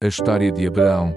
A história de Abraão.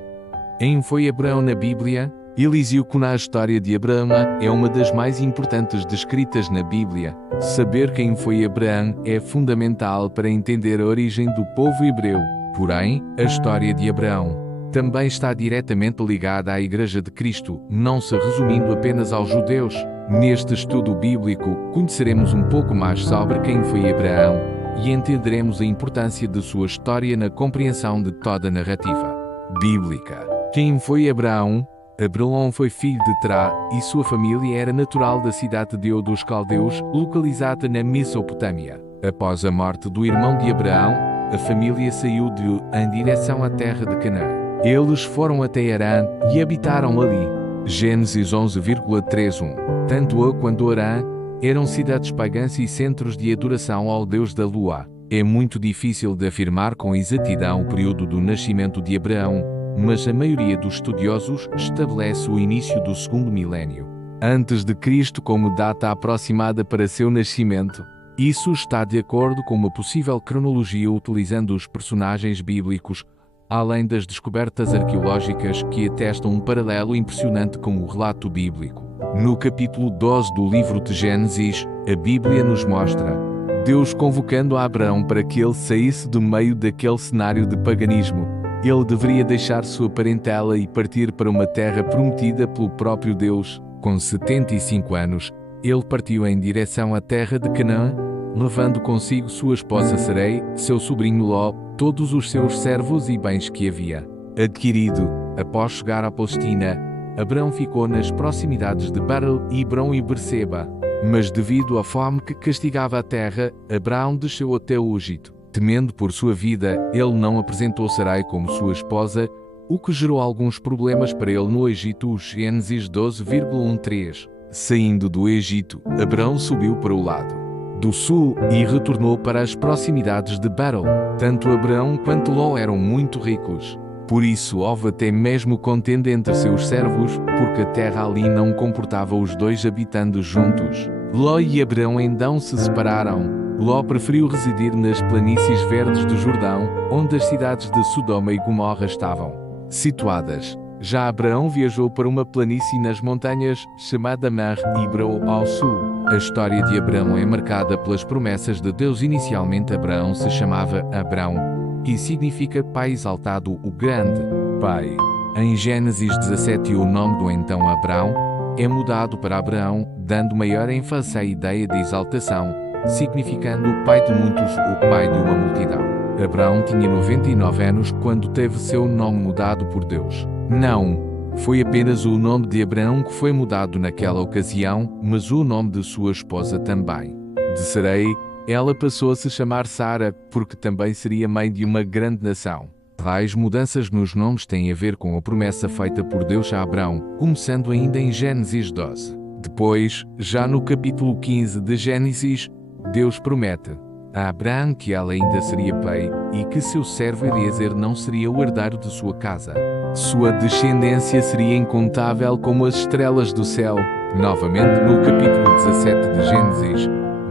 Quem foi Abraão na Bíblia? Eliseu Cuná. A história de Abraão é uma das mais importantes descritas na Bíblia. Saber quem foi Abraão é fundamental para entender a origem do povo hebreu. Porém, a história de Abraão também está diretamente ligada à Igreja de Cristo, não se resumindo apenas aos judeus. Neste estudo bíblico, conheceremos um pouco mais sobre quem foi Abraão e entenderemos a importância de sua história na compreensão de toda a narrativa bíblica. Quem foi Abraão? Abraão foi filho de Terá e sua família era natural da cidade de Ur dos Caldeus, localizada na Mesopotâmia. Após a morte do irmão de Abraão, a família saiu de Ur em direção à terra de Canaã. Eles foram até Harã e habitaram ali. Gênesis 11,31. Tanto Ur quanto Harã eram cidades pagãs e centros de adoração ao deus da lua. É muito difícil de afirmar com exatidão o período do nascimento de Abraão, mas a maioria dos estudiosos estabelece o início do segundo milénio antes de Cristo como data aproximada para seu nascimento. Isso está de acordo com uma possível cronologia utilizando os personagens bíblicos, além das descobertas arqueológicas que atestam um paralelo impressionante com o relato bíblico. No capítulo 12 do livro de Gênesis, a Bíblia nos mostra Deus convocando a Abraão para que ele saísse do meio daquele cenário de paganismo. Ele deveria deixar sua parentela e partir para uma terra prometida pelo próprio Deus. Com 75 anos, ele partiu em direção à terra de Canaã, levando consigo sua esposa Sarai, seu sobrinho Ló, todos os seus servos e bens que havia adquirido. Após chegar à Palestina, Abraão ficou nas proximidades de Betel, Hebrom e Berseba. Mas devido à fome que castigava a terra, Abraão desceu até o Egito. Temendo por sua vida, ele não apresentou Sarai como sua esposa, o que gerou alguns problemas para ele no Egito. Gênesis 12,13. Saindo do Egito, Abraão subiu para o lado do sul e retornou para as proximidades de Betel. Tanto Abraão quanto Ló eram muito ricos. Por isso houve até mesmo contenda entre seus servos, porque a terra ali não comportava os dois habitando juntos. Ló e Abraão então se separaram. Ló preferiu residir nas planícies verdes do Jordão, onde as cidades de Sodoma e Gomorra estavam situadas. Já Abraão viajou para uma planície nas montanhas, chamada Mar Hebron ao sul. A história de Abraão é marcada pelas promessas de Deus. Inicialmente Abraão se chamava Abrão, que significa Pai exaltado, o grande Pai. Em Gênesis 17 o nome do então Abrão é mudado para Abraão, dando maior ênfase à ideia de exaltação, significando o pai de muitos, o pai de uma multidão. Abraão tinha 99 anos quando teve seu nome mudado por Deus. Não foi apenas o nome de Abraão que foi mudado naquela ocasião, mas o nome de sua esposa também. De Sarai, ela passou a se chamar Sara, porque também seria mãe de uma grande nação. Tais mudanças nos nomes têm a ver com a promessa feita por Deus a Abraão, começando ainda em Gênesis 12. Depois, já no capítulo 15 de Gênesis, Deus promete a Abraão que ela ainda seria pai e que seu servo Eliezer não seria o herdeiro de sua casa. Sua descendência seria incontável como as estrelas do céu. Novamente no capítulo 17 de Gênesis,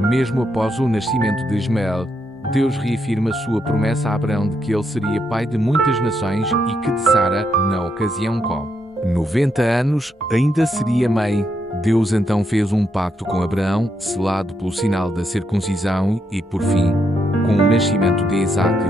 mesmo após o nascimento de Ismael, Deus reafirma sua promessa a Abraão de que ele seria pai de muitas nações e que de Sara, na ocasião com 90 anos, ainda seria mãe. Deus então fez um pacto com Abraão, selado pelo sinal da circuncisão e, por fim, com o nascimento de Isaque,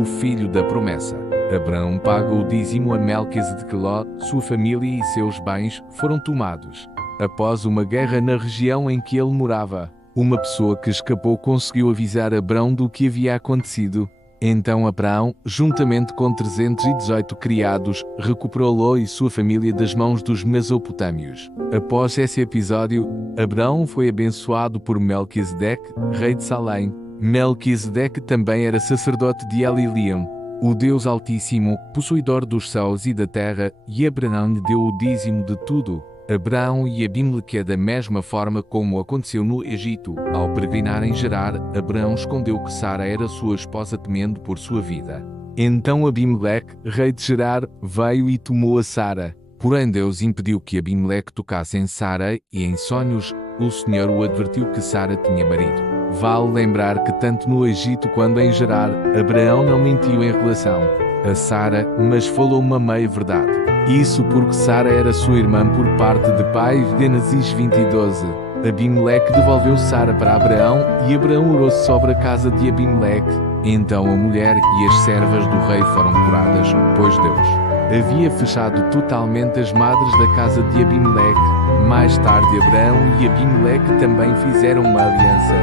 o filho da promessa. Abraão paga o dízimo a Melquisedeque. Ló, sua família e seus bens foram tomados. Após uma guerra na região em que ele morava, uma pessoa que escapou conseguiu avisar Abraão do que havia acontecido. Então Abraão, juntamente com 318 criados, recuperou Ló e sua família das mãos dos mesopotâmios. Após esse episódio, Abraão foi abençoado por Melquisedeque, rei de Salém. Melquisedeque também era sacerdote de Eliliam, o Deus Altíssimo, possuidor dos céus e da terra, e Abraão lhe deu o dízimo de tudo. Abraão e Abimeleque, da mesma forma como aconteceu no Egito, ao peregrinar em Gerar, Abraão escondeu que Sara era sua esposa temendo por sua vida. Então Abimeleque, rei de Gerar, veio e tomou a Sara. Porém Deus impediu que Abimeleque tocasse em Sara e em sonhos, o Senhor o advertiu que Sara tinha marido. Vale lembrar que tanto no Egito quanto em Gerar, Abraão não mentiu em relação a Sara, mas falou uma meia-verdade. Isso porque Sara era sua irmã por parte de pai. Gênesis 20:12. Abimeleque devolveu Sara para Abraão, e Abraão orou sobre a casa de Abimeleque. Então a mulher e as servas do rei foram curadas, pois Deus havia fechado totalmente as madres da casa de Abimeleque. Mais tarde Abraão e Abimeleque também fizeram uma aliança,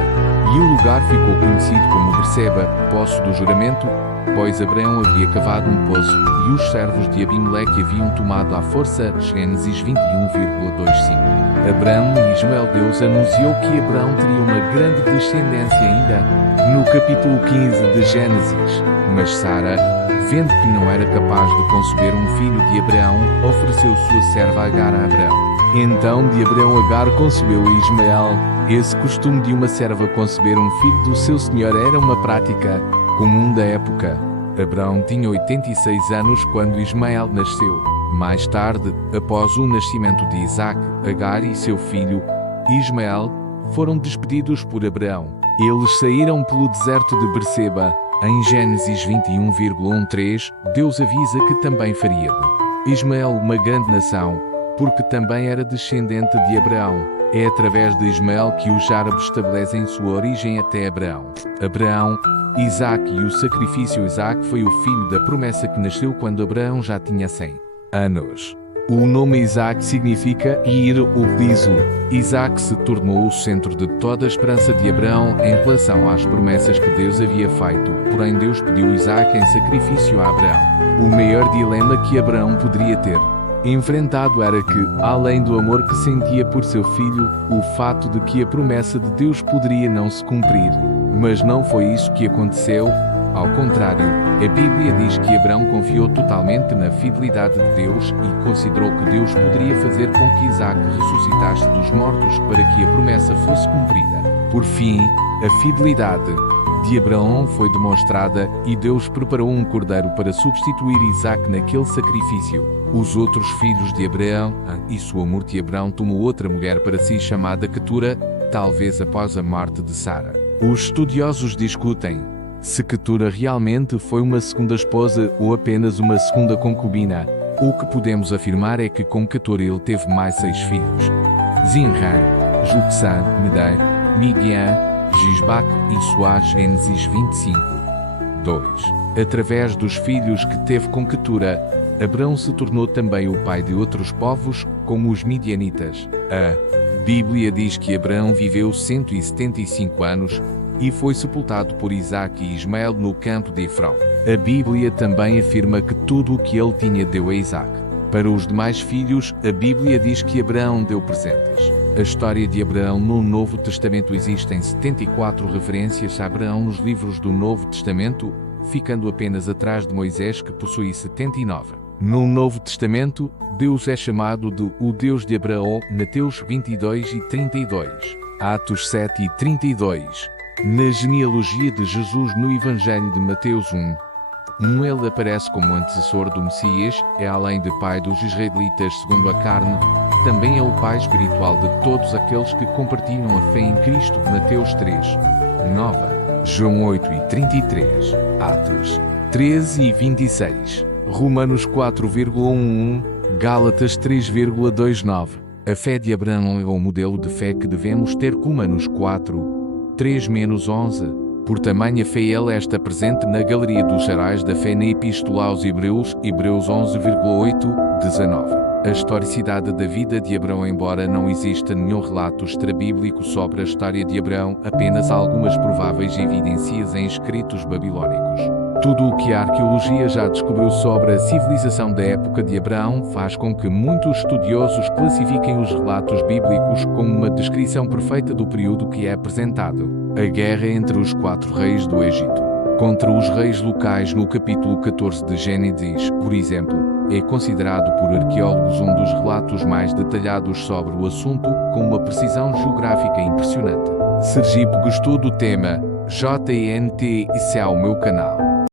e o lugar ficou conhecido como Berseba, poço do juramento, pois Abraão havia cavado um poço, e os servos de Abimeleque haviam tomado à força. Gênesis 21,25. Abraão e Ismael. Deus anunciou que Abraão teria uma grande descendência ainda no capítulo 15 de Gênesis. Mas Sara, vendo que não era capaz de conceber um filho de Abraão, ofereceu sua serva Agar a Abraão. Então de Abraão Agar concebeu a Ismael. Esse costume de uma serva conceber um filho do seu senhor era uma prática comum da época. Abraão tinha 86 anos quando Ismael nasceu. Mais tarde, após o nascimento de Isaac, Agar e seu filho, Ismael, foram despedidos por Abraão. Eles saíram pelo deserto de Berseba. Em Gênesis 21,13, Deus avisa que também faria de Ismael uma grande nação, porque também era descendente de Abraão. É através de Ismael que os árabes estabelecem sua origem até Abraão. Abraão, Isaac e o sacrifício. Isaac foi o filho da promessa que nasceu quando Abraão já tinha 100 anos. O nome Isaac significa ir o liso. Isaac se tornou o centro de toda a esperança de Abraão em relação às promessas que Deus havia feito. Porém, Deus pediu Isaac em sacrifício a Abraão. O maior dilema que Abraão poderia ter enfrentado era que, além do amor que sentia por seu filho, o fato de que a promessa de Deus poderia não se cumprir. Mas não foi isso que aconteceu. Ao contrário, a Bíblia diz que Abraão confiou totalmente na fidelidade de Deus e considerou que Deus poderia fazer com que Isaac ressuscitasse dos mortos para que a promessa fosse cumprida. Por fim, a fidelidade de Abraão foi demonstrada e Deus preparou um cordeiro para substituir Isaac naquele sacrifício. Os outros filhos de Abraão e sua morte. Abraão tomou outra mulher para si chamada Quetura, talvez após a morte de Sara. Os estudiosos discutem se Quetura realmente foi uma segunda esposa ou apenas uma segunda concubina. O que podemos afirmar é que com Quetura ele teve mais 6 filhos: Zinran, Juxã, Medei, Midian, Gisbac e Suá. Gênesis 25:2. Através dos filhos que teve com Quetura, Abraão se tornou também o pai de outros povos, como os midianitas. A Bíblia diz que Abraão viveu 175 anos e foi sepultado por Isaac e Ismael no campo de Efrão. A Bíblia também afirma que tudo o que ele tinha deu a Isaac. Para os demais filhos, a Bíblia diz que Abraão deu presentes. A história de Abraão no Novo Testamento. Existem 74 referências a Abraão nos livros do Novo Testamento, ficando apenas atrás de Moisés, que possui 79. No Novo Testamento, Deus é chamado de o Deus de Abraão, Mateus 22:32, Atos 7:32. Na genealogia de Jesus no Evangelho de Mateus 1, ele aparece como antecessor do Messias, é além de pai dos israelitas segundo a carne, também é o pai espiritual de todos aqueles que compartilham a fé em Cristo. Mateus 3:9, João 8:33, Atos 13:26, Romanos 4,11, Gálatas 3,29. A fé de Abraão é o modelo de fé que devemos ter. Romanos 4:3-11. Por tamanha fé ele está presente na galeria dos gerais da fé na Epístola aos Hebreus, Hebreus 11,8-19. A historicidade da vida de Abraão. Embora não exista nenhum relato extrabíblico sobre a história de Abraão, apenas algumas prováveis evidências em escritos babilônicos. Tudo o que a arqueologia já descobriu sobre a civilização da época de Abraão faz com que muitos estudiosos classifiquem os relatos bíblicos como uma descrição perfeita do período que é apresentado. A guerra entre os 4 reis do Egito contra os reis locais no capítulo 14 de Gênesis, por exemplo, é considerado por arqueólogos um dos relatos mais detalhados sobre o assunto, com uma precisão geográfica impressionante. Sergipe gostou do tema? JNT, esse é o meu canal.